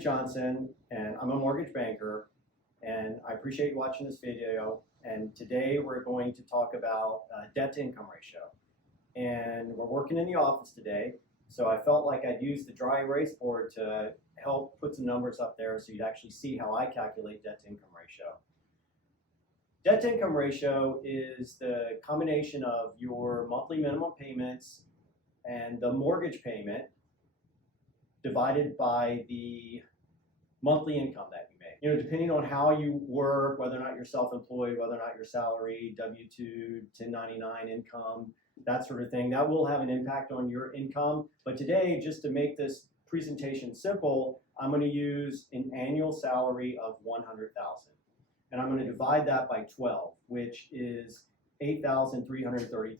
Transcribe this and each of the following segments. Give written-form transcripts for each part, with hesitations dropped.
Mike Johnson, and I'm a mortgage banker, and I appreciate you watching this video. And today we're going to talk about debt to income ratio. And we're working in the office today, so I felt like I'd use the dry erase board to help put some numbers up there so you'd actually see how I calculate debt to income ratio. Debt to income ratio is the combination of your monthly minimum payments and the mortgage payment divided by the monthly income that you make. You know, depending on how you work, whether or not you're self-employed, whether or not you're salaried, W-2, 1099 income, that sort of thing, that will have an impact on your income. But today, just to make this presentation simple, I'm going to use an annual salary of $100,000. And I'm going to divide that by 12, which is $8,333.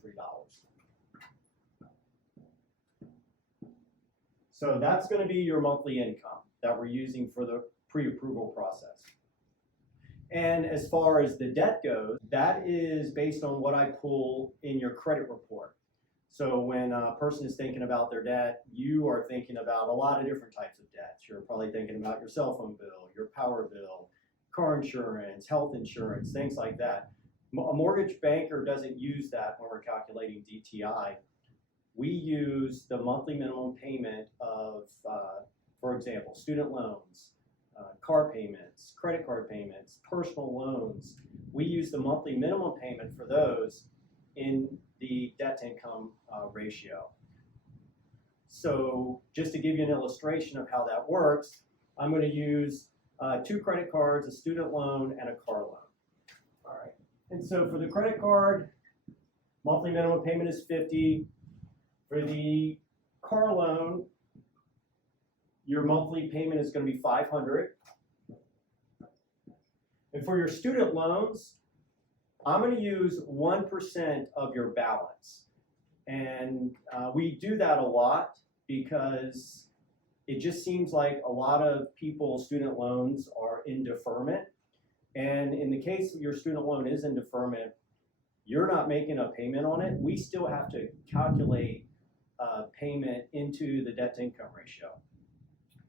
So that's going to be your monthly income that we're using for the pre-approval process. And as far as the debt goes, that is based on what I pull in your credit report. So when a person is thinking about their debt, you are thinking about a lot of different types of debts. You're probably thinking about your cell phone bill, your power bill, car insurance, health insurance, things like that. A mortgage banker doesn't use that when we're calculating DTI. We use the monthly minimum payment of, for example, student loans, car payments, credit card payments, personal loans. We use the monthly minimum payment for those in the debt to income ratio. So just to give you an illustration of how that works, I'm going to use 2 credit cards, a student loan, and a car loan. All right. And so for the credit card, monthly minimum payment is $50. For the car loan, your monthly payment is going to be $500. And for your student loans, I'm going to use 1% of your balance. And we do that a lot because it just seems like a lot of people's student loans are in deferment. And in the case of your student loan is in deferment, you're not making a payment on it. We still have to calculate payment into the debt to income ratio.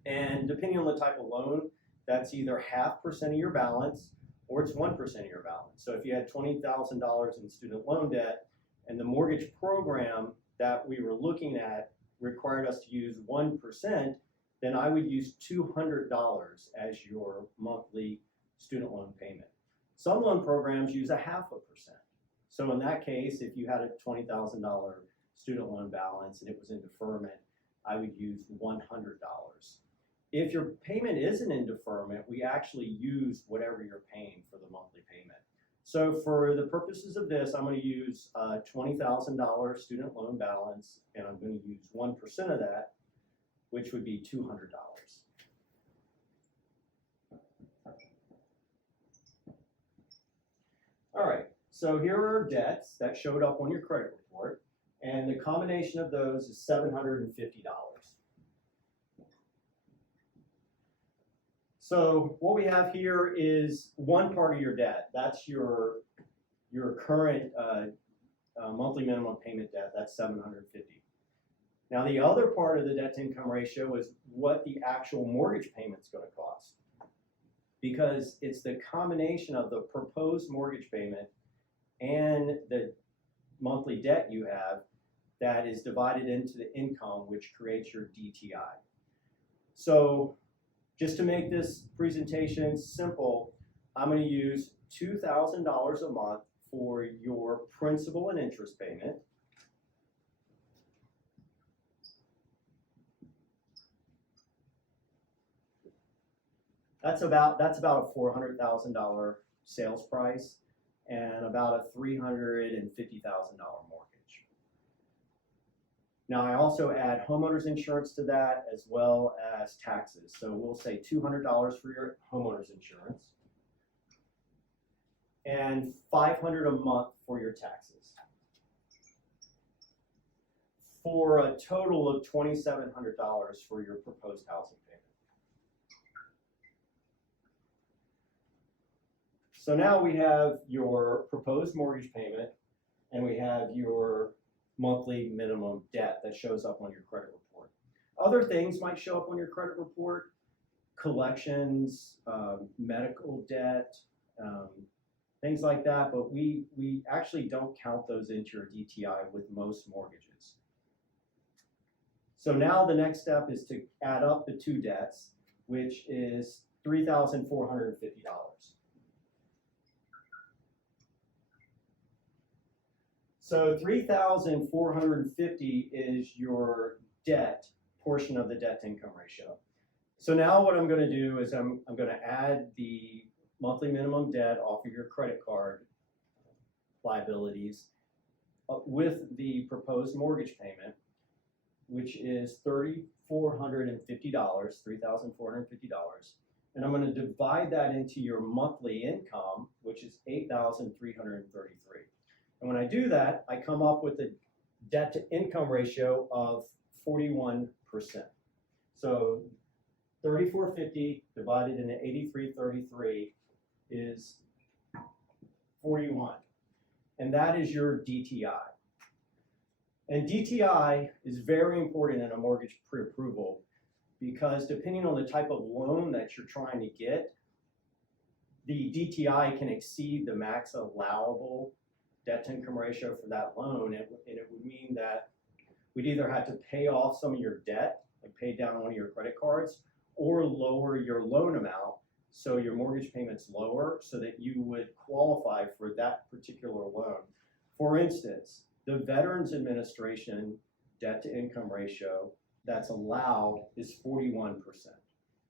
And depending on the type of loan, that's either 0.5% of your balance or it's 1% of your balance. So if you had $20,000 in student loan debt and the mortgage program that we were looking at required us to use 1%, then I would use $200 as your monthly student loan payment. Some loan programs use 0.5%. So in that case, if you had a $20,000 student loan balance and it was in deferment, I would use $100. If your payment isn't in deferment, we actually use whatever you're paying for the monthly payment. So for the purposes of this, I'm going to use a $20,000 student loan balance, and I'm going to use 1% of that, which would be $200. All right, so here are debts that showed up on your credit report, and the combination of those is $750. So what we have here is one part of your debt. That's your current monthly minimum payment debt. That's $750. Now the other part of the debt to income ratio is what the actual mortgage payment's going to cost, because it's the combination of the proposed mortgage payment and the monthly debt you have that is divided into the income, which creates your DTI. So just to make this presentation simple, I'm going to use $2,000 a month for your principal and interest payment. That's about a $400,000 sales price and about a $350,000 mortgage. Now I also add homeowners insurance to that as well as taxes. So we'll say $200 for your homeowners insurance and $500 a month for your taxes, for a total of $2,700 for your proposed housing payment. So now we have your proposed mortgage payment and we have your monthly minimum debt that shows up on your credit report. Other things might show up on your credit report. collections, medical debt, things like that, but we actually don't count those into your DTI with most mortgages. So now the next step is to add up the two debts, which is $3,450. So $3,450 is your debt portion of the debt to income ratio. So now what I'm going to do is I'm going to add the monthly minimum debt off of your credit card liabilities with the proposed mortgage payment, which is $3,450, $3,450. And I'm going to divide that into your monthly income, which is $8,333. And when I do that, I come up with a debt to income ratio of 41%. So 3,450 divided into 8333 is 41. And that is your DTI. And DTI is very important in a mortgage pre-approval because depending on the type of loan that you're trying to get, the DTI can exceed the max allowable debt to income ratio for that loan. And it would mean that we'd either have to pay off some of your debt, like pay down one of your credit cards, or lower your loan amount so your mortgage payment's lower so that you would qualify for that particular loan. For instance, the Veterans Administration debt to income ratio that's allowed is 41%.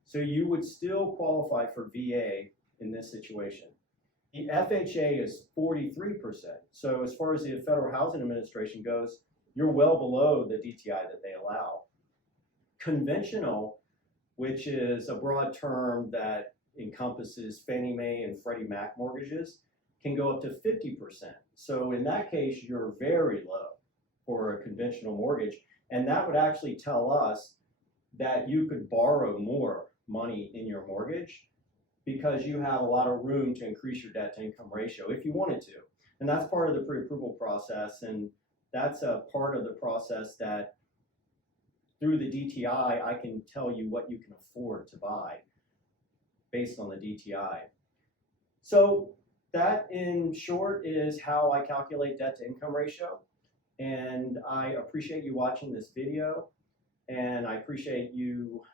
So you would still qualify for VA in this situation. The FHA is 43%. So as far as the Federal Housing Administration goes, you're well below the DTI that they allow. Conventional, which is a broad term that encompasses Fannie Mae and Freddie Mac mortgages, can go up to 50%. So in that case, you're very low for a conventional mortgage. And that would actually tell us that you could borrow more money in your mortgage because you have a lot of room to increase your debt to income ratio if you wanted to. And that's part of the pre-approval process. And that's a part of the process that through the DTI, I can tell you what you can afford to buy based on the DTI. So that in short is how I calculate debt to income ratio. And I appreciate you watching this video. And I appreciate you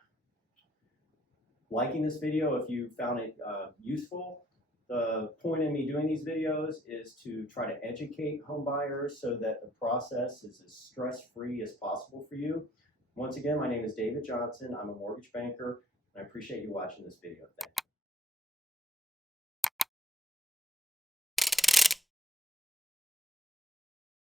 liking this video if you found it useful. The point in me doing these videos is to try to educate home buyers so that the process is as stress-free as possible for you. Once again, my name is David Johnson. I'm a mortgage banker, and I appreciate you watching this video. Thank you.